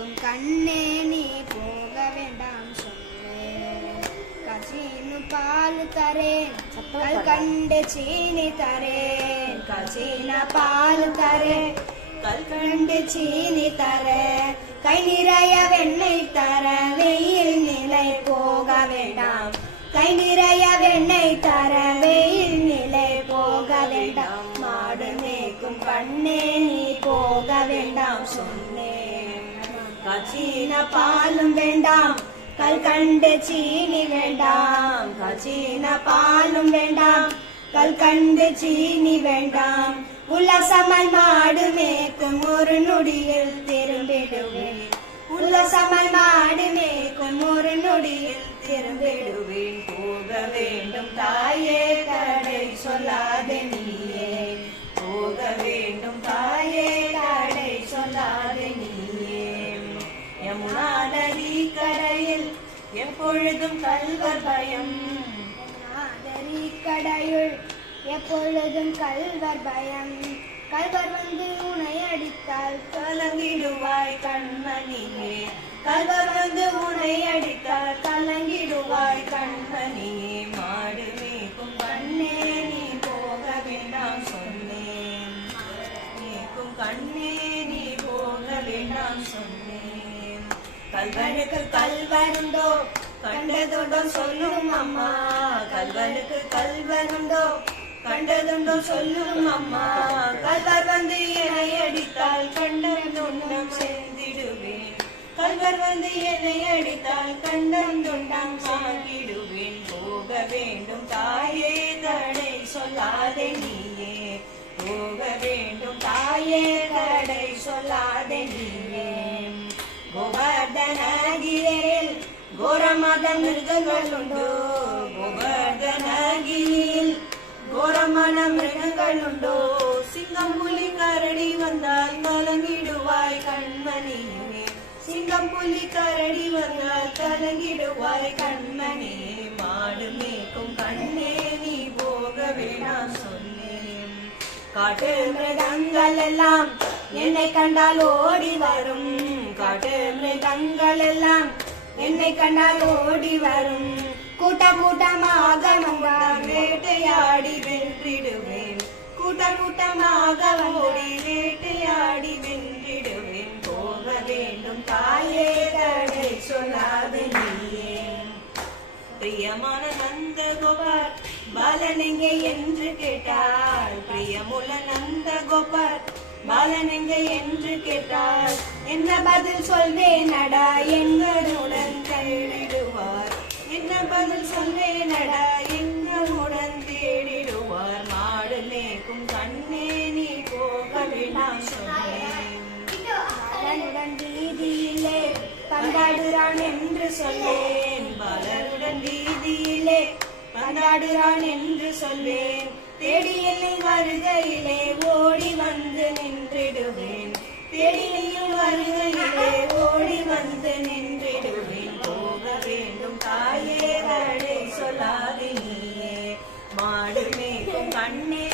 மேய்க்கும் கண்ணே நீ போக வேண்டாம் சொன்னேன் கசீனு பால் தரேன் கல் கண்டு சீனி தரேன். கசீன பால் தரேன் கல் கண்டு சீனி தர கை நிறைய வெண்ணெய் தர வெயில் நிலை போக வேண்டாம். கை நிறைய வெண்ணெய் தர கச்சீன பாலும் வேண்டாம். கல் கண்டு சீனி வேண்டாம். கச்சீன பாலும் வேண்டாம். கல் கண்டு சீனி வேண்டாம். உல்லசமல் மாடு மேய்க்கும் ஒரு நொடியில் திரும்பிடுவேன் உல்லசமல் மாடு மேய்க்கும் ஒரு நொடியில் திரும்பிடுவேன். போக வேண்டும் தாயே. எப்பொழுதும் கல்வர் பயம். நதி கடையுள் எப்பொழுதும் கல்வர் பயம். கல்வர் வந்து உன்னை அடித்தால் கலங்கிடுவாய் கண்மணியே. கல்வர் வந்து உன்னை அடித்தால் கலங்கிடுவாய் கண்மணியே. கல்வனுக்கு கல்வருண்டோ கண்டதுண்டோ சொல்லும் அம்மா. கல்வனுக்கு கல்வருண்டோ கண்டதுண்டோ சொல்லும் அம்மா. கல்வர் வந்து என்னை அடித்தால் கண்டதுண்டம் செய்திடுவேன் கல்வர் வந்து என்னை அடித்தால் கண்டம் சாகிடுவேன் போக வேண்டும் தாயே தடை சொல்லாதே நீ. கோவர்தனகிரியில் கோரமத மிருகங்களுண்டு கோவர்தனகிரியில் கோரமான மிருகங்களுண்டோ சிங்கம் புலி கரடி வந்தால் கலங்கிடுவாய் கண்மணியே. சிங்கம் புலி கரடி வந்தால் கலங்கிடுவாய் கண்மணியே. மாடு மேய்க்கும் கண்ணே நீ போக வேணாம் சொன்னேன். காட்டு மிருகங்கள் எல்லாம் என்னை கண்டால் ஓடி வரும். காட்டு மிருகங்கள் எல்லாம் என்னை கண்டால் ஓடி வரும். கூட்ட கூட்டமாக வந்தால் வேட்டையாடி வென்றிடுவேன். கூட்ட கூட்டமாக ஓடி வேட்டையாடி வென்றிடுவேன். போக வேண்டும் தாயே தடை சொல்லாது நீயே. பிரியமான நந்த கோபால் பாலன் என்று கேட்டாள் பிரியமுல நந்த கோபால் பாலன் என்று கேட்டாள் என்ன பதில் சொல்வேனடா? எங்களுடன் தேடிடுவார். என்ன பதில் சொல்வேனடா? எங்களுடன் தேடிடுவார். மாடு நேக்கும் கண்ணே நீ போக வேண்டாம் சொன்னேன். வீதியிலே பந்தாடுறான் என்று சொல்லேன் பாலனுடன் வீதியிலே பந்தாடுறான் என்று சொல்வேன். தேடி என்னை வருகையிலே ஓடி வந்து நின்றிடுவேன் போக வேண்டும் தாயே தடை சொல்லாது நீயே. மாடு மேலும் கண்ணே